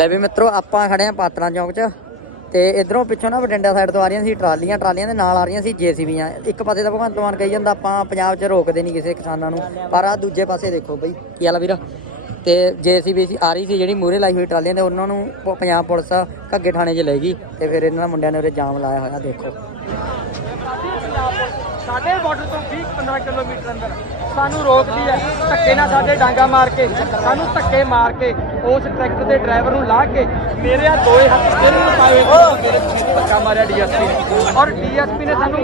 ਲੈ ਵੀ ਮਿੱਤਰੋ, ਆਪਾਂ ਖੜੇ ਆ ਪਾਤਰਾ ਚੌਂਕ 'ਚ ਤੇ ਇਧਰੋਂ ਪਿੱਛੋਂ ਨਾ ਬਟਿੰਡਾ ਸਾਈਡ ਤੋਂ ਆ ਰਹੀਆਂ ਸੀ ਟਰਾਲੀਆਂ ਟਰਾਲੀਆਂ ਦੇ ਨਾਲ ਆ ਰਹੀਆਂ ਸੀ ਜੀਸੀਬੀਆਂ। ਇੱਕ ਪਾਸੇ ਤਾਂ ਭਗਵੰਤ ਮਾਨ ਕਹੀ ਜਾਂਦਾ, ਆਪਾਂ ਪੰਜਾਬ 'ਚ ਰੋਕਦੇ ਨਹੀਂ ਕਿਸੇ ਕਿਸਾਨਾਂ ਨੂੰ, ਪਰ ਆ ਦੂਜੇ ਪਾਸੇ ਦੇਖੋ ਬਈ, ਕੀ ਹਾਲ ਆ ਵੀਰ? ਤੇ ਜੀਸੀਬੀ ਸੀ, ਆ ਰਹੀ ਸੀ ਜਿਹੜੀ ਮੂਰੇ ਲਾਈ ਹੋਈ ਟਰਾਲੀਆਂ ਤੇ ਉਹਨਾਂ ਨੂੰ ਪੰਜਾਬ ਪੁਲਿਸ ਘੱਗੇ ਥਾਣੇ 'ਚ ਲੈ ਗਈ ਤੇ ਫਿਰ ਇਹਨਾਂ ਮੁੰਡਿਆਂ ਨੇ ਉਰੇ ਜਾਮ ਲਾਇਆ ਹੋਇਆ, ਦੇਖੋ। ਸਾਡੇ ਬਾਰਡਰ ਤੋਂ 20 15 ਕਿਲੋਮੀਟਰ ਅੰਦਰ ਸਾਨੂੰ ਰੋਕਦੀ ਹੈ, ਧੱਕੇ ਨਾਲ ਸਾਡੇ ਡਾਂਗਾ ਮਾਰ ਕੇ, ਸਾਨੂੰ ਧੱਕੇ ਮਾਰ ਕੇ ਉਸ ਟਰੈਕਟਰ ਦੇ ਡਰਾਈਵਰ ਨੂੰ ਲਾ ਕੇ ਮੇਰੇ ਆ ਦੋਏ ਹੱਥ ਸਿਰ ਪਾਏ ਹੋਏ ਮੇਰੇ ਸਿਰ ਧੱਕਾ ਮਾਰਿਆ ਡੀਐਸਪੀ ਨੇ। ਔਰ ਡੀਐਸਪੀ ਨੇ ਸਾਨੂੰ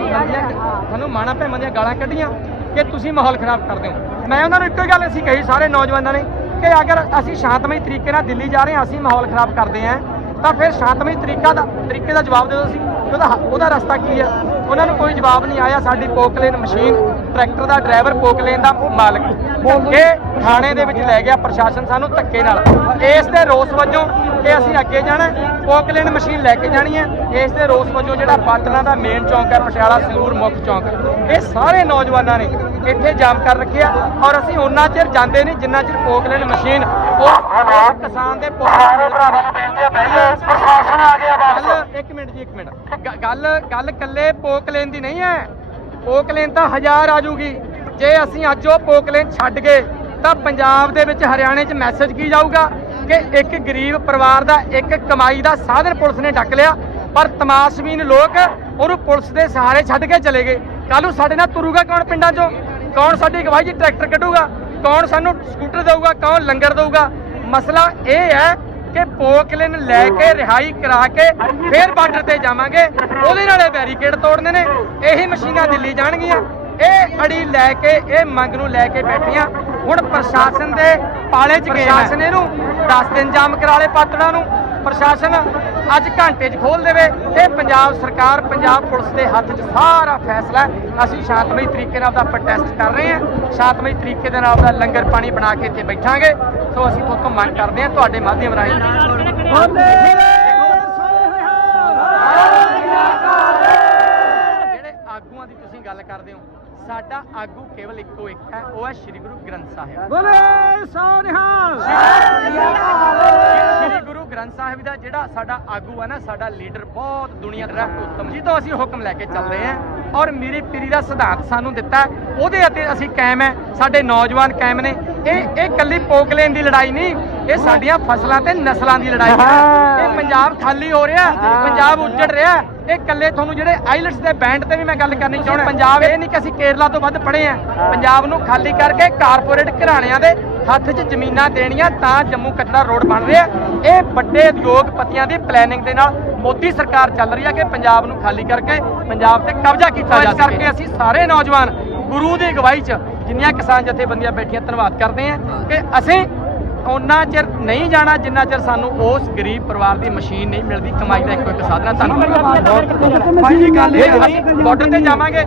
ਸਾਨੂੰ ਮਾਣਾ ਭੈਮਾਂ ਦੀਆਂ ਗਾਲਾਂ ਕੱਢੀਆਂ ਕਿ ਤੁਸੀਂ ਮਾਹੌਲ ਖਰਾਬ ਕਰਦੇ ਹੋ। ਮੈਂ ਉਹਨਾਂ ਨੂੰ ਇੱਕੋ ਹੀ ਗੱਲ ਅਸੀਂ ਕਹੀ ਸਾਰੇ ਨੌਜਵਾਨਾਂ ਨੇ ਕਿ ਅਗਰ ਅਸੀਂ ਸ਼ਾਂਤਮਈ ਤਰੀਕੇ ਨਾਲ ਦਿੱਲੀ ਜਾ ਰਹੇ ਹਾਂ, ਅਸੀਂ ਮਾਹੌਲ ਖਰਾਬ ਕਰਦੇ ਹਾਂ, ਤਾਂ ਫਿਰ ਸ਼ਾਂਤਮਈ ਤਰੀਕਾ ਦਾ ਤਰੀਕੇ ਦਾ ਜਵਾਬ ਦਿਓ ਤੁਸੀਂ ਕਿ ਉਹਦਾ ਉਹਦਾ ਰਸਤਾ ਕੀ ਹੈ? ਉਹਨਾਂ ਨੂੰ ਕੋਈ ਜਵਾਬ ਨਹੀਂ ਆਇਆ। ਸਾਡੀ ਪੋਕਲੇਨ ਮਸ਼ੀਨ ਟਰੈਕਟਰ ਦਾ ਡਰਾਈਵਰ ਪੋਕਲੇਨ ਦਾ ਮਾਲਕ। ਧੱਕੇ ਥਾਣੇ ਦੇ ਵਿੱਚ ਲੈ ਗਿਆ ਪ੍ਰਸ਼ਾਸਨ ਸਾਨੂੰ ਧੱਕੇ ਨਾਲ। ਇਸ ਦੇ ਰੋਸ ਵਜੋਂ ਕਿ ਅਸੀਂ ਅੱਗੇ ਜਾਣਾ ਪੋਕਲੇਨ ਮਸ਼ੀਨ ਲੈ ਕੇ ਜਾਣੀ ਹੈ। ਇਸ ਦੇ ਰੋਸ ਵਜੋਂ ਜਿਹੜਾ ਪਾਟਨਾ ਦਾ ਮੇਨ ਚੌਂਕ ਹੈ ਪਟਿਆਲਾ ਸੰਗਰੂਰ ਮੁੱਖ ਚੌਂਕ। ਇਹ ਸਾਰੇ ਨੌਜਵਾਨਾਂ ਨੇ ਇੱਥੇ ਜਾਮ ਕਰ ਰੱਖਿਆ ਔਰ ਅਸੀਂ ਉਹਨਾਂ ਚਿਰ ਜਾਂਦੇ ਨਹੀਂ ਜਿੰਨਾ ਚਿਰ ਪੋਕਲੇਨ ਮਸ਼ੀਨ ਉਹ ਕਿਸਾਨ ਦੇ ਪੁੱਤ ਪ੍ਰਸ਼ਾਸਨ ਆ ਗਿਆ ਬਸ। ਇੱਕ ਮਿੰਟ ਜੀ ਇੱਕ ਮਿੰਟ। ਗੱਲ ਗੱਲ ਕੱਲੇ ਪੋਕਲੇਨ ਦੀ ਨਹੀਂ ਹੈ। ਪੋਕਲੇਨ ਤਾਂ ਹਜ਼ਾਰ ਆ ਜੂਗੀ। ਜੇ ਅਸੀਂ ਅੱਜ ਉਹ ਪੋਕਲੇਨ ਛੱਡ ਗਏ, ਤਾਂ ਪੰਜਾਬ ਦੇ ਵਿੱਚ ਹਰਿਆਣੇ 'ਚ ਮੈਸੇਜ ਕੀ ਜਾਊਗਾ? ਕਿ ਇੱਕ ਗਰੀਬ ਪਰਿਵਾਰ ਦਾ, ਇੱਕ ਕਮਾਈ ਦਾ ਸਾਧਨ ਪੁਲਿਸ ਨੇ ਡੱਕ ਲਿਆ, ਪਰ ਤਮਾਸ਼ਬੀਨ ਲੋਕ ਉਹਨੂੰ ਪੁਲਿਸ ਦੇ ਸਹਾਰੇ ਛੱਡ ਕੇ ਚਲੇ ਗਏ। ਕੱਲ ਨੂੰ ਸਾਡੇ ਨਾਲ ਤੁਰੂਗਾ ਕੌਣ ਪਿੰਡਾਂ 'ਚੋਂ? ਕੌਣ ਸਾਡੀ ਅਗਵਾਈ 'ਚ ਟਰੈਕਟਰ ਕੱਢੂਗਾ? ਕੌਣ ਸਾਨੂੰ ਸਕੂਟਰ ਦੇਊਗਾ? ਕੌਣ ਲੰਗਰ ਦੇਊਗਾ? ਮਸਲਾ ਇਹ ਹੈ ਕਿ ਪੋਕਲਿਨ ਲੈ ਕੇ ਰਿਹਾਈ ਕਰਾ ਕੇ ਫੇਰ ਬਾਰਡਰ ਤੇ ਜਾਵਾਂਗੇ। ਉਹਦੇ ਨਾਲੇ ਬੈਰੀਕੇਡ ਤੋੜਨੇ ਨੇ। ਇਹੀ ਮਸ਼ੀਨਾਂ ਦਿੱਲੀ ਜਾਣਗੀਆਂ। ਇਹ ਅੜੀ ਲੈ ਕੇ ਇਹ ਮੰਗ ਨੂੰ ਲੈ ਕੇ ਬੈਠੀਆਂ। ਹੁਣ ਪ੍ਰਸ਼ਾਸਨ ਦੇ ਪਾਲੇ 'ਚ ਪ੍ਰਸ਼ਾਸਨ? ਇਹਨੂੰ 10 ਦਿਨ ਜਾਮ ਕਰਾ ਲੇ ਪਾਤੜਾਂ ਨੂੰ। ਪ੍ਰਸ਼ਾਸਨ ਅੱਜ ਘੰਟੇ 'ਚ ਖੋਲ ਦੇਵੇ ਇਹ ਪੰਜਾਬ ਸਰਕਾਰ ਪੰਜਾਬ ਪੁਲਿਸ ਦੇ ਹੱਥ 'ਚ ਸਾਰਾ ਫੈਸਲਾ। ਅਸੀਂ ਸ਼ਾਂਤਮਈ ਤਰੀਕੇ ਨਾਲ ਆਪਦਾ ਪ੍ਰੋਟੈਸਟ ਕਰ ਰਹੇ ਹਾਂ। ਸ਼ਾਂਤਮਈ ਤਰੀਕੇ ਦੇ ਨਾਲ ਆਪਦਾ ਲੰਗਰ ਪਾਣੀ ਬਣਾ ਕੇ ਇੱਥੇ ਬੈਠਾਂਗੇ। ਸੋ ਅਸੀਂ ਤੁਹਾਡੇ ਤੋਂ ਮੰਗ ਕਰਦੇ ਹਾਂ ਤੁਹਾਡੇ ਮਾਧਿਅਮ ਰਾਹੀਂ। ਜਿਹੜੇ ਆਗੂਆਂ ਦੀ ਤੁਸੀਂ ਗੱਲ ਕਰਦੇ ਹੋ ਸਾਡਾ ਆਗੂ ਕੇਵਲ ਇੱਕੋ ਇੱਕ ਹੈ ਉਹ ਹੈ ਸ੍ਰੀ ਗੁਰੂ ਗ੍ਰੰਥ ਸਾਹਿਬ। ਬੋਲੇ ਸੋ ਨਿਹਾਲ ਸ੍ਰੀ ਗੁਰੂ ਗ੍ਰੰਥ ਸਾਹਿਬ ਦਾ ਜਿਹੜਾ ਸਾਡਾ ਆਗੂ ਹੈ ਨਾ ਸਾਡਾ ਲੀਡਰ ਬਹੁਤ ਦੁਨੀਆ ਦਾ ਉੱਤਮ ਜੀ ਤੋਂ ਅਸੀਂ ਹੁਕਮ ਲੈ ਕੇ ਚੱਲਦੇ ਹਾਂ ਔਰ ਮੇਰੀ ਪੀਰੀ ਦਾ ਸਿਧਾਂਤ ਸਾਨੂੰ ਦਿੱਤਾ ਉਹਦੇ ਅਤੇ ਅਸੀਂ ਕਾਇਮ ਹੈ ਸਾਡੇ ਨੌਜਵਾਨ ਕਾਇਮ ਨੇ। ਇਹ ਇਹ ਕੱਲੀ ਪੋਕਲੇਨ ਦੀ ਲੜਾਈ ਨਹੀਂ ਇਹ ਸਾਡੀਆਂ ਫਸਲਾਂ ਤੇ ਨਸਲਾਂ ਦੀ ਲੜਾਈ ਹੈ। ਇਹ ਪੰਜਾਬ ਖਾਲੀ ਹੋ ਰਿਹਾ ਪੰਜਾਬ ਉੱਜੜ ਰਿਹਾ। ਇਹ ਕੱਲੇ ਤੁਹਾਨੂੰ ਜਿਹੜੇ ਆਈਲਟਸ ਦੇ ਬੈਂਡ ਤੇ ਵੀ ਮੈਂ ਗੱਲ ਕਰਨੀ ਚਾਹੁੰਦਾ। ਪੰਜਾਬ ਇਹ ਨਹੀਂ ਕਿ ਅਸੀਂ ਕੇਰਲਾ ਤੋਂ ਵੱਧ ਪੜ੍ਹੇ ਆ ਪੰਜਾਬ ਨੂੰ ਖਾਲੀ ਕਰਕੇ ਕਾਰਪੋਰੇਟ ਘਰਾਣਿਆਂ ਦੇ ਹੱਥ 'ਚ ਜ਼ਮੀਨਾਂ ਦੇਣੀਆਂ ਤਾਂ ਜੰਮੂ ਕਟੜਾ ਰੋਡ ਬਣ ਰਿਹਾ। ਇਹ ਵੱਡੇ ਉਦਯੋਗਪਤੀਆਂ ਦੀ ਪਲੈਨਿੰਗ ਦੇ ਨਾਲ ਮੋਦੀ ਸਰਕਾਰ ਚੱਲ ਰਹੀ ਹੈ ਕਿ ਪੰਜਾਬ ਨੂੰ ਖਾਲੀ ਕਰਕੇ ਪੰਜਾਬ ਤੇ ਕਬਜ਼ਾ ਕੀਤਾ ਜਾ ਸਕੇ ਕਰਕੇ ਅਸੀਂ ਸਾਰੇ ਨੌਜਵਾਨ ਗੁਰੂ ਦੀ ਅਗਵਾਈ 'ਚ ਜਿੰਨੀਆਂ ਕਿਸਾਨ ਜਥੇਬੰਦੀਆਂ ਬੈਠੀਆਂ ਧੰਨਵਾਦ ਕਰਦੇ ਹਾਂ। ਕਿ ਅਸੀਂ ਉਹਨਾਂ ਚਿਰ ਨਹੀਂ ਜਾਣਾ ਜਿੰਨਾ ਚਿਰ ਸਾਨੂੰ ਉਸ ਗਰੀਬ ਪਰਿਵਾਰ ਦੀ ਮਸ਼ੀਨ ਨਹੀਂ ਮਿਲਦੀ ਕਮਾਈ ਦਾ ਇੱਕੋ ਇੱਕ ਸਾਧਨ ਹੈ। ਧੰਨਵਾਦ ਭਾਈ ਗੱਲ ਇਹ ਅਸੀਂ ਬਾਰਡਰ ਤੇ ਜਾਵਾਂਗੇ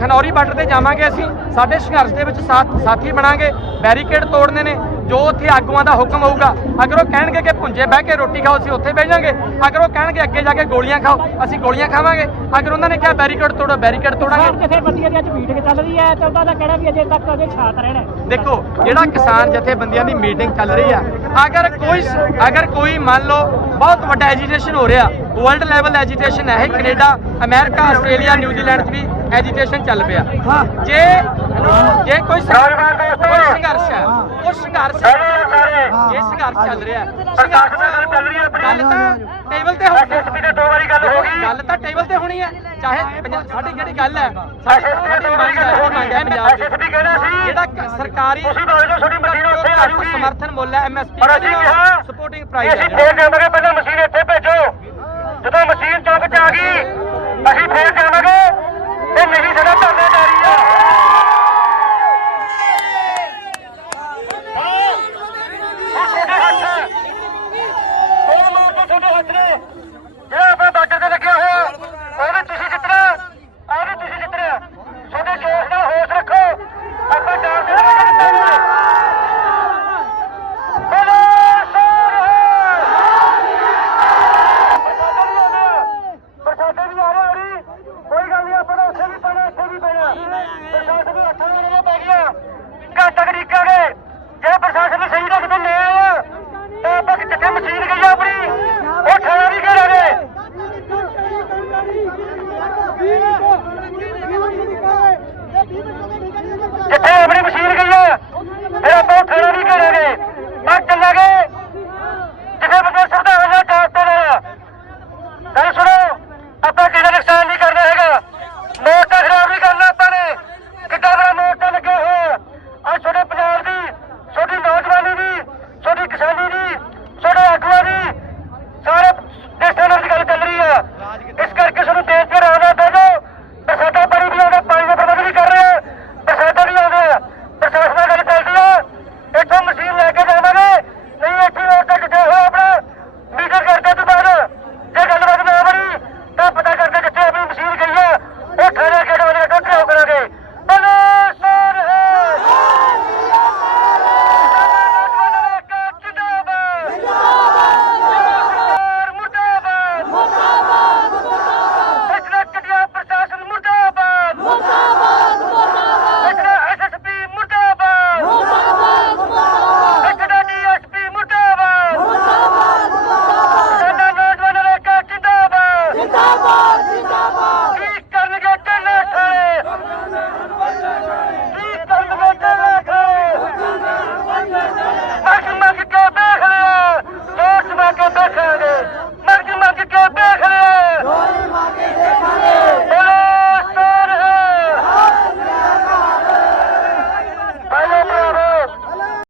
ਖਨੌਰੀ ਬਾਰਡਰ ਤੇ ਜਾਵਾਂਗੇ ਅਸੀਂ। ਸਾਡੇ ਸੰਘਰਸ਼ ਦੇ ਵਿੱਚ ਸਾਥ ਸਾਥੀ ਬਣਾਂਗੇ ਬੈਰੀਕੇਡ ਤੋੜਨੇ ਨੇ। ਜੋ ਉੱਥੇ ਆਗੂਆਂ ਦਾ ਹੁਕਮ ਹੋਊਗਾ ਅਗਰ ਉਹ ਕਹਿਣਗੇ ਕਿ ਭੁੰਜੇ ਬਹਿ ਕੇ ਰੋਟੀ ਖਾਓ ਅਸੀਂ ਉੱਥੇ ਬਹਿ ਜਾਾਂਗੇ ਅਗਰ ਉਹ ਕਹਿਣਗੇ ਅੱਗੇ ਜਾ ਕੇ ਗੋਲੀਆਂ ਖਾਓ ਅਸੀਂ ਗੋਲੀਆਂ ਖਾਵਾਂਗੇ। ਅਗਰ ਉਹਨਾਂ ਨੇ ਕਿਹਾ ਬੈਰੀਕੇਡ ਤੋੜੋ ਬੈਰੀਕੇਡ ਤੋੜਾਂਗੇ। ਜਥੇਬੰਦੀਆਂ ਦੀ ਅੱਜ ਮੀਟਿੰਗ ਚੱਲ ਰਹੀ ਹੈ ਤੇ ਉਹਦਾ ਦਾ ਕਹਿਣਾ ਵੀ ਅਜੇ ਤੱਕ ਅਜੇ ਛਾਤ ਰਹਿਣਾ ਹੈ। ਦੇਖੋ ਜਿਹੜਾ ਕਿਸਾਨ ਜਥੇਬੰਦੀਆਂ ਦੀ ਮੀਟਿੰਗ ਚੱਲ ਰਹੀ ਆ ਅਗਰ ਕੋਈ ਅਗਰ ਕੋਈ ਮੰਨ ਲਓ ਬਹੁਤ ਵੱਡਾ ਐਜੀਟੇਸ਼ਨ ਹੋ ਰਿਹਾ ਵਰਲਡ ਲੈਵਲ ਐਜੀਟੇਸ਼ਨ ਹੈ Canada America Australia New Zealand 'ਚ ਵੀ। ਐਜੀਟੇਸ਼ਨ ਚੱਲ ਪਿਆ। ਜੇ ਜੇ ਕੋਈ ਸੰਘ- ਕੋਈ ਸੰਘਰਸ਼ ਹੈ। ਉਹ ਸੰਘਰਸ਼ ਜੇ ਸੰਘਰਸ਼ ਚੱਲ ਰਿਹਾ। ਸੰਘਰਸ਼ ਗੱਲ ਤਾਂ ਟੇਬਲ ਤੇ ਹੋਣੀ ਗੱਲ ਤਾਂ ਟੇਬਲ ਤੇ ਹੋਣੀ ਹੈ ਚਾਹੇ ਸਾਡੀ ਜਿਹੜੀ ਗੱਲ ਹੈ ਸਾਡੀ ਮੰਗ ਹੈ ਹੈ ਪੰਜਾਬ ਦੀ ਜਿਹੜਾ ਸਰਕਾਰੀ ਘੱਟ ਸਮਰਥਨ ਮੁੱਲ ਹੈ ਐਮਐਸਪੀ ਸਪੋਰਟਿੰਗ ਪ੍ਰਾਈਸ ਹੈ। ਜਿਹੜਾ। ਜਦੋਂ ਮਸ਼ੀਨ ਚੌਂਕ ਚ ਆ ਗਈ नहीं